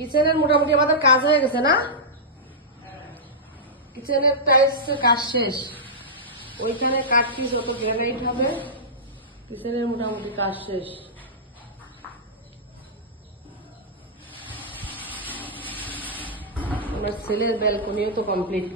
কিচেনের মোটামুটি আমাদের কাজ হয়ে গেছে না? কিচেনের টাইলস কাজ শেষ। ওইখানে কাটটি যত গ্রানাইট হবে কিচেনের মোটামুটি কাজ শেষ। আমার ছেলের ব্যালকনিও তো কমপ্লিট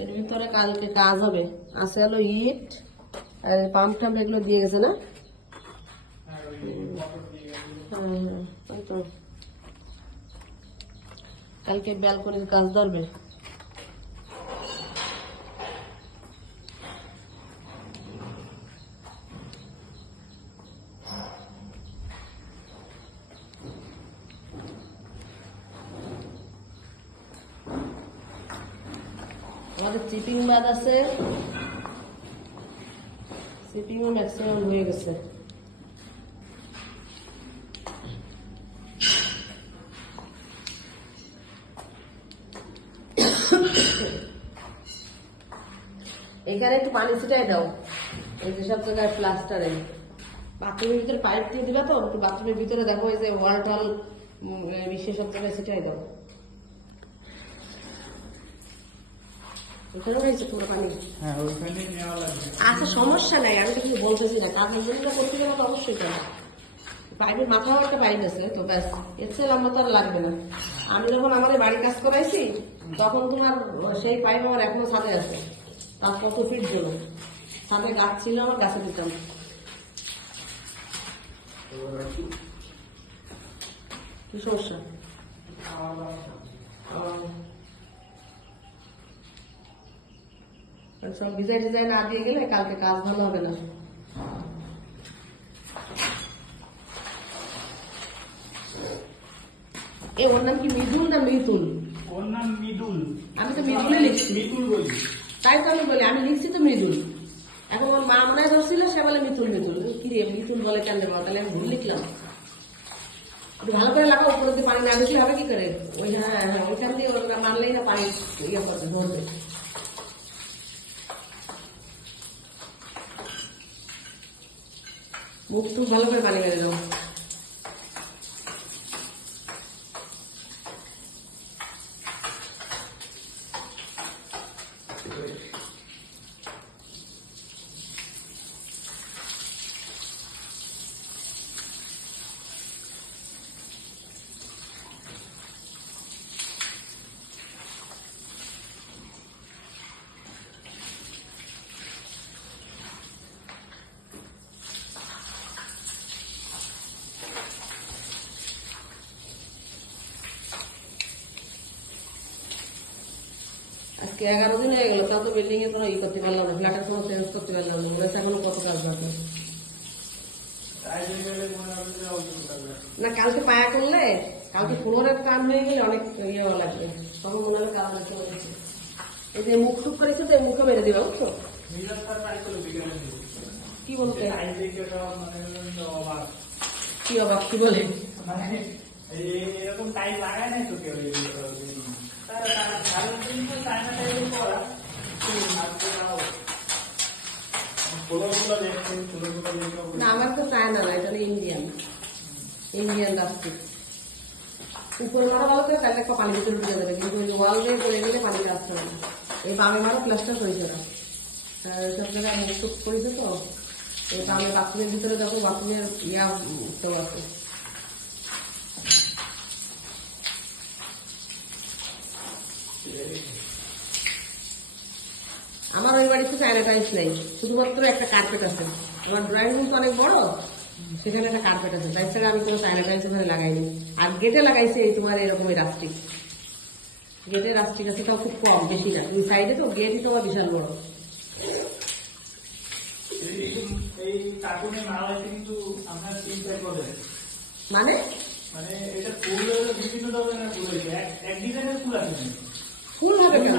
এর ভিতরে কালকে কাজ হবে। আছে হলো ইট আর পাম্প টাম্প এগুলো দিয়ে গেছে না? হ্যাঁ, হ্যাঁ, তো। কালকে ব্যালকনির কাজ ধরবে। আমাদের চিপিং বাদ আছে। চিপিংও ম্যাক্সিমাম হয়ে গেছে। এখানে একটু পানি ছিটাই দাও। এই যে সব জায়গায় প্লাস্টারে বাথরুমের ভিতরে পাইপ দিয়ে দিবা তো? একটু বাথরুমের ভিতরে দেখো, এই যে ওয়াল টল বিশ্বের সব জায়গায় ছিটাই দাও। ওখানে হয়েছে পুরো পানি হ্যাঁ ওইখানে নেওয়া লাগবে। আচ্ছা সমস্যা নাই আমি তো কিছু বলতেছি না। করতে গেলে অবশ্যই মাথাও একটা পাইপ আছে তো ব্যাস লম্বা তো আর লাগবে না। আমি যখন আমাদের বাড়ি কাজ করাইছি তখন তোমার সেই পাইপ আমার এখনও ছাদে আছে। তার কত ফিট জন্য ছাদে গাছ ছিল আমার গাছে দিতাম। কি সমস্যা? সব ডিজাইন ডিজাইন না দিয়ে গেলে কালকে কাজ ভালো হবে না। এ ওর নাম কি মিথুন না মিথুন? ওর নাম মৃদুল। আমি তো মৃদুলে লিখছি। মৃদুল বলি। তাই তো আমি বলি আমি লিখছি তো মৃদুল। এখন ওর মা মনে ধরছিল সে বলে মিথুন মিথুন কি রে মিথুন বলে কেন দেবো? তাহলে আমি ভুল লিখলাম। ভালো করে লাগাও উপরে দিয়ে পানি না ঢুকলে হবে কি করে? ওই হ্যাঁ হ্যাঁ ওইখান দিয়ে ওরা মানলেই না পানি ইয়ে করবে ধরবে। মুখ টুক ভালো করে পানি মেরে দাও আজকে এগারো দিন হয়ে গেল, তাও তো বিল্ডিং এ কোনো ই করতে পারলাম না ফ্ল্যাটের কোনো চেঞ্জ করতে পারলাম না মনে এখনও কত কাজ বাকি? না, কালকে পায়া করলে, কালকে ফ্লোরের কাম হয়ে গেলে অনেক ইয়ে লাগবে, তখন মনে হবে কাজ মনে হচ্ছে। এই যে মুখ টুক করেছে তো মুখে মেরে দিবা, বুঝছ? কি বলতে? কি অবাক, কি বলে? মানে এরকম টাইম লাগায় নাই তো না না ইন্ডিয়ান ইন্ডিয়ান তাহলে পানি ভিতরে যাবে, কিন্তু ওয়াল দিয়ে পড়ে গেলে পানি আসতে হবে এই বামে মারা প্লাস্টার করেছে ওরা। সব জায়গায় করেছে তো। এই বামে বাথরুমের ভিতরে দেখো বাথরুমের ইয়া তো আছে। আমার ওই বাড়িতে চায়না টাইলস নেই। শুধুমাত্র একটা কার্পেট আছে। আমার ড্রয়িং রুম তো অনেক বড় সেখানে একটা কার্পেট আছে। তাই ছাড়া আমি কোনো চায়না টাইলস ওখানে লাগাইনি। আর গেটে লাগাইছি এই তোমার এরকম রাস্টিক গেটে রাস্টিক আছে তাও খুব কম বেশি না। দুই সাইডে তো গেটই তোমার বিশাল বড়। মানে? মানে এটা ফুল বিভিন্ন ধরনের ফুল এক ডিজাইনের ফুল আছে। ফুল হবে কেন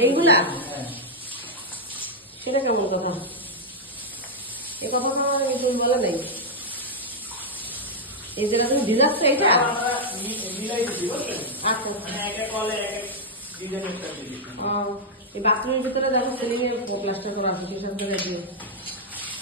এইগুলা? হ্যাঁ। সেটা কেমন কথা? এ তুমি বলে নাই। এই যেটা তুমি দিচ্ছি বুঝলেন আচ্ছা মানে এই বাথরুমের ভিতরে দেখো সিলিং এ প্লাস্টার করা আছে সেই সাথে দিয়ে বাথরুমের যে ওয়াল ভিজায়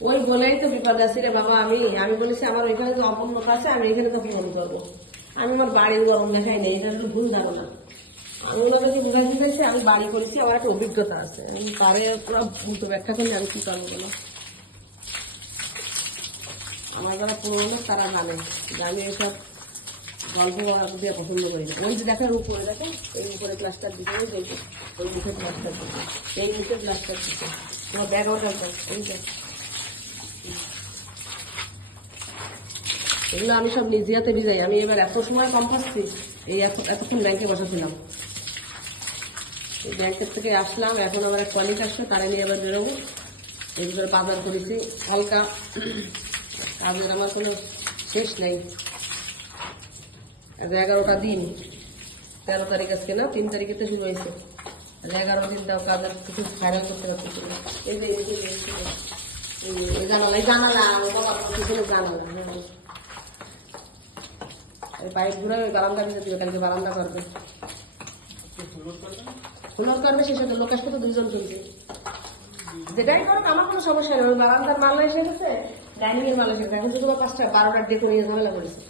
ওই বলেই তো বিপদ আছে রে বাবা, আমি আমি বলেছি আমার ওইখানে তো অপূর্ণতা আছে, আমি এখানে তো পূরণ করব। আমি আমার বাড়ির গরম দেখাই নেই, এটা একটু ভুল ধারণা। আমি ওনাকে যে বুঝাই দিতেছি আমি বাড়ি করেছি, আমার একটা অভিজ্ঞতা আছে। আমি পারে পুরো ভূত ব্যাখ্যা করলে আমি কি করব বলো? আমার যারা পুরোনো, তারা জানে। যে আমি এইসব গল্প দিয়ে পছন্দ করি না। ওই যে দেখেন উপরে দেখেন এই উপরে প্লাস্টার দিচ্ছে ওই মুখে প্লাস্টার দিচ্ছে এই মুখে প্লাস্টার দিচ্ছে তোমার ব্যাগ অর্ডার এই যে। এগুলো আমি সব নিজে হাতে ভিজাই। আমি এবার এত সময় কম পাচ্ছি, এই এতক্ষণ ব্যাংকে বসেছিলাম। এই ব্যাংকের থেকে আসলাম, এখন আবার এক কলিক আসলো তারা নিয়ে আবার বেরোবো। এর ভিতরে বাজার করেছি, হালকা। কাজের আমার কোনো শেষ নেই। আজ এগারোটা দিন। তেরো তারিখ আজকে না, তিন তারিখে তো শুরু হয়েছে। আজ এগারো দিন দাও কাজ আর কিছু ফাইনাল করতে পারতেছি এই যে জানালা জানালা, ও বাবা, পিছনে জানালা হ্যাঁ। এই পাইপ ঘুরে ওই বারান্দা দিতে দিবে, কালকে বারান্দা করবে। হুনর করবে, সে সাথে লোক আসবে তো দুইজন চলছে যেটাই করো আমার কোনো সমস্যা নেই, ওই বারান্দার মাল এসে গেছে ডাইনিং এর মাল এসে গেছে। এখন পাঁচটা, বারোটার ডেকে নিয়ে ঝামেলা করেছে।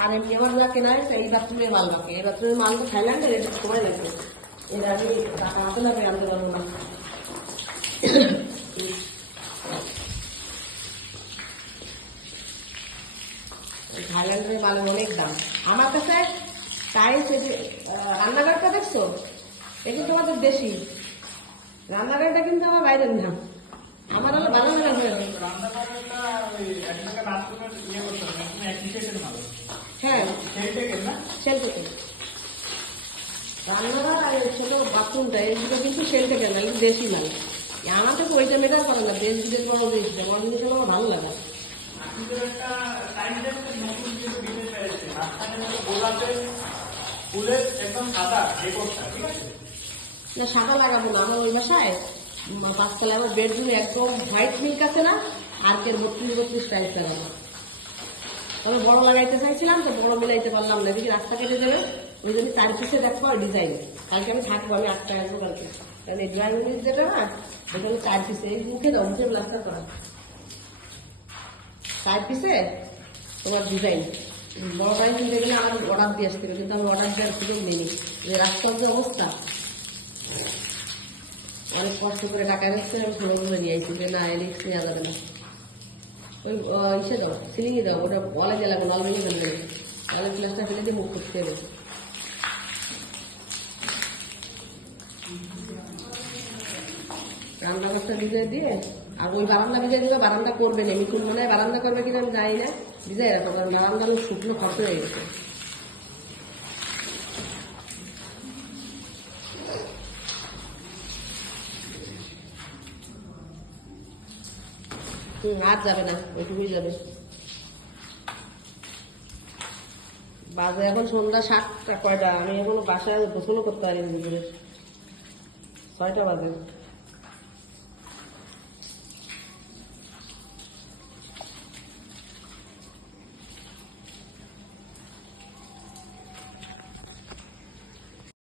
আর এমনি আমার যা কেনা হয়েছে, এই বাথরুমের মাল বাকি এই বাথরুমের মাল তো থাইল্যান্ডের, এটা সময় লাগবে। এটা আমি টাকা হাতে লাগবে আনতে পারব না এই থাইল্যান্ডের মালের অনেক দাম। আমার কাছে টাইলস, এই যে রান্নাঘরটা দেখছ? এটা কিন্তু আমাদের দেশি। রান্নাঘরটা কিন্তু আমার বাইরের না। আমার হলো ভালো হয়ে। রান্নাঘর আর ছোট বাথরুমটা, এই দুটো কিন্তু সেল থেকে না এগুলো দেশি মাল। আমার তো ওইটা মেটার করে না। দেশ বিদেশ বড় দেশ আমার ভালো লাগে। না, সাদা লাগাবো না, আমার ওই বাসায় পাঁচতলা, আমার বেডরুমে একদম হোয়াইট মিল্ক আছে না আর কে বত্রিশ বত্রিশ টাইপ লাগাবো। তবে বড় লাগাইতে চাইছিলাম, তো বড় মিলাইতে পারলাম না। দেখি রাস্তা কেটে দেবে ওই জন্য চার পিসে দেখো আর ডিজাইন কালকে আমি থাকব, আমি আটটা আসব কালকে। কারণ এই ড্রয়িং যেটা না ওখানে চার পিসে এই মুখে দাও, মুখে প্লাস্টার করা। চার পিসে তোমার ডিজাইন বড় টাইম কিনতে গেলে আমার অর্ডার দিয়ে আসতে কিন্তু আমি অর্ডার দেওয়ার সুযোগ নিইনি। যে রাস্তার যে অবস্থা, অনেক কষ্ট করে টাকা রেখেছে, আমি করে নিয়ে আসছি যে না এলিক্স নেওয়া যাবে না। ওই ইসে দাও, সিলিংয়ে দাও, ওটা ওয়ালে জ্বালাবো ওয়াল ভেঙে ফেলবে। ওয়ালে গ্লাসটা ফেলে দিয়ে মুখ করতে হবে। রান্নাঘরটা ভিজে দিয়ে আর ওই বারান্দা ভিজে দিলে, বারান্দা করবে না। মিঠুন মনে হয় বারান্দা করবে কিনা আমি জানি না। ভিজে রাখো কারণ বারান্দা লোক শুকনো খরচ হয়ে গেছে। আর যাবে না, ওইটুকুই যাবে। বাজে এখন সন্ধ্যা সাতটা, কয়টা? আমি এখনও বাসায় গোসলও করতে পারিনি দুপুরে। ছয়টা বাজে।